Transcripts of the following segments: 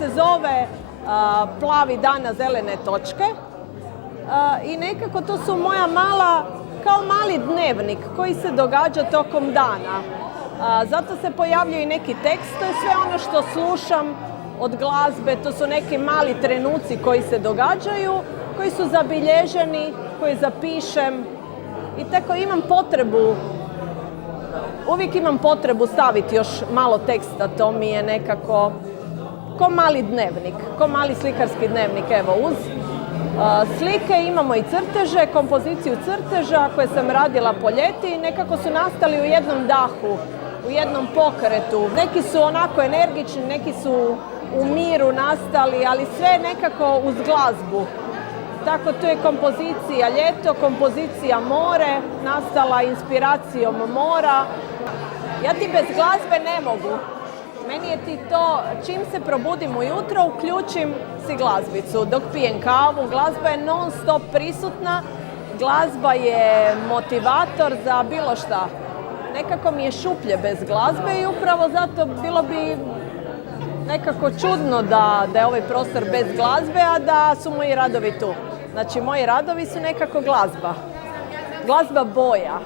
se zove Plavi dan na zelene točke. I nekako to su moja mala, kao mali dnevnik koji se događa tokom dana. Zato se pojavljaju i neki tekst, to je sve ono što slušam od glazbe, to su neki mali trenuci koji se događaju, koji su zabilježeni, koje zapišem i tako uvijek imam potrebu staviti još malo teksta, to mi je nekako ko mali dnevnik, ko mali slikarski dnevnik. Evo, uz slike imamo i crteže, kompoziciju crteža koje sam radila po ljeti i nekako su nastali u jednom dahu, u jednom pokretu. Neki su onako energični, neki su u miru nastali, ali sve nekako uz glazbu. Tako tu je kompozicija ljeto, kompozicija more, nastala inspiracijom mora. Ja ti bez glazbe ne mogu. Meni je ti to, čim se probudim ujutro, uključim si glazbicu. Dok pijem kavu, glazba je non stop prisutna. Glazba je motivator za bilo šta. Nekako mi je šuplje bez glazbe i upravo zato bilo bi nekako čudno da je ovaj prostor bez glazbe, a da su moji radovi tu. Znači, moji radovi su nekako glazba. Glazba boja.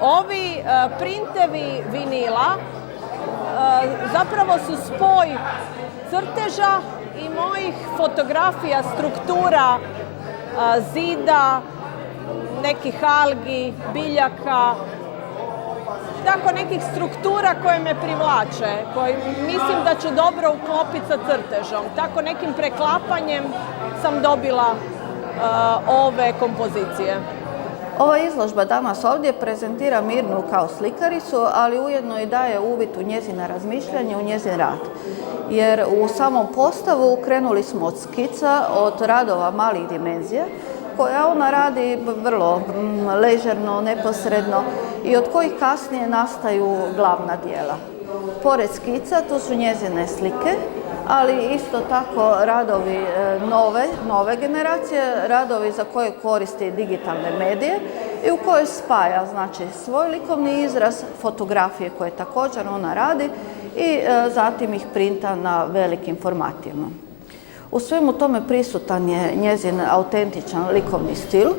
Ovi printevi vinila zapravo su spoj crteža i mojih fotografija, struktura zida, nekih algi, biljaka, tako nekih struktura koje me privlače, koje mislim da ću dobro uklopiti sa crtežom. Tako nekim preklapanjem sam dobila ove kompozicije. Ova izložba danas ovdje prezentira Mirnu kao slikaricu, ali ujedno i daje uvid u njezina razmišljanja, u njezin rad. Jer u samom postavu krenuli smo od skica, od radova malih dimenzija, koja ona radi vrlo ležerno, neposredno i od kojih kasnije nastaju glavna djela. Pored skica tu su njezine slike, ali isto tako radovi nove generacije, radovi za koje koristi digitalne medije i u koje spaja znači svoj likovni izraz, fotografije koje također ona radi i zatim ih printa na velikim formatima. U svemu tome prisutan je njezin autentičan likovni stil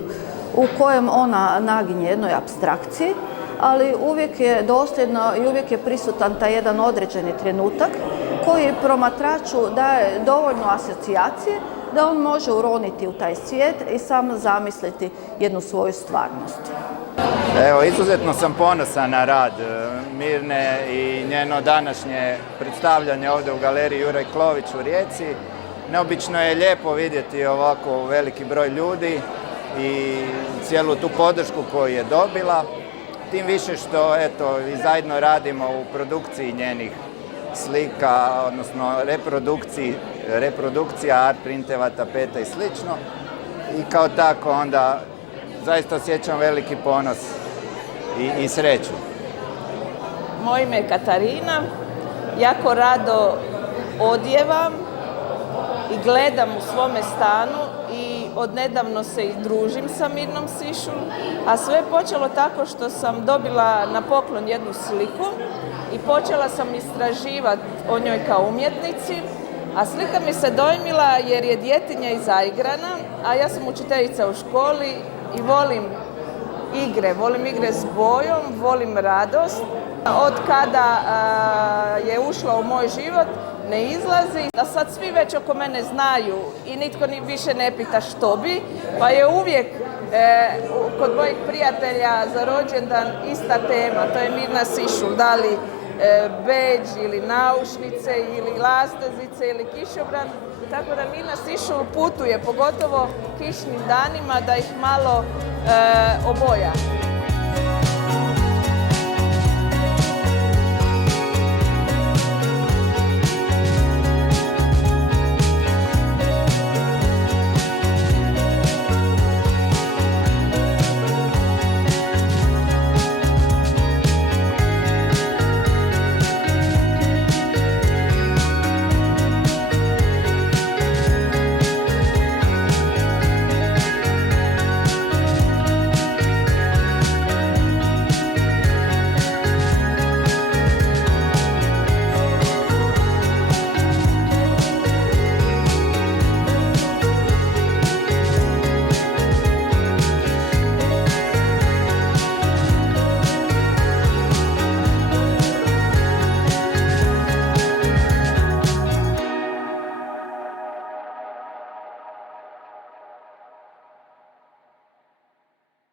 u kojem ona naginje jednoj apstrakciji, ali uvijek je dosljedno i uvijek je prisutan taj jedan određeni trenutak koji promatraču daje dovoljno asocijacije da on može uroniti u taj svijet i sam zamisliti jednu svoju stvarnost. Evo, izuzetno sam ponosan na rad Mirne i njeno današnje predstavljanje ovdje u galeriji Juraj Klović u Rijeci. Neobično je lijepo vidjeti ovako veliki broj ljudi i cijelu tu podršku koju je dobila. Tim više što eto, i zajedno radimo u produkciji njenih slika, odnosno reprodukcija art printeva, tapeta i slično. I kao tako onda zaista osjećam veliki ponos i sreću. Moje ime je Katarina. Jako rado odjevam i gledam u svome stanu i odnedavno se i družim sa Mirnom Sišul, a sve je počelo tako što sam dobila na poklon jednu sliku i počela sam istraživati o njoj kao umjetnici, a slika mi se dojmila jer je djetinja i zaigrana, a ja sam učiteljica u školi i volim igre s bojom, volim radost. Od kada je ušla u moj život ne izlazi, a sad svi već oko mene znaju i nitko ni više ne pita što bi, pa je uvijek kod mojih prijatelja za rođendan ista tema, to je Mirna Sišul, da li bedž ili naušnice ili lastezice ili kišobran, tako da Mirna Sišul putuje, pogotovo kišnim danima, da ih malo oboja.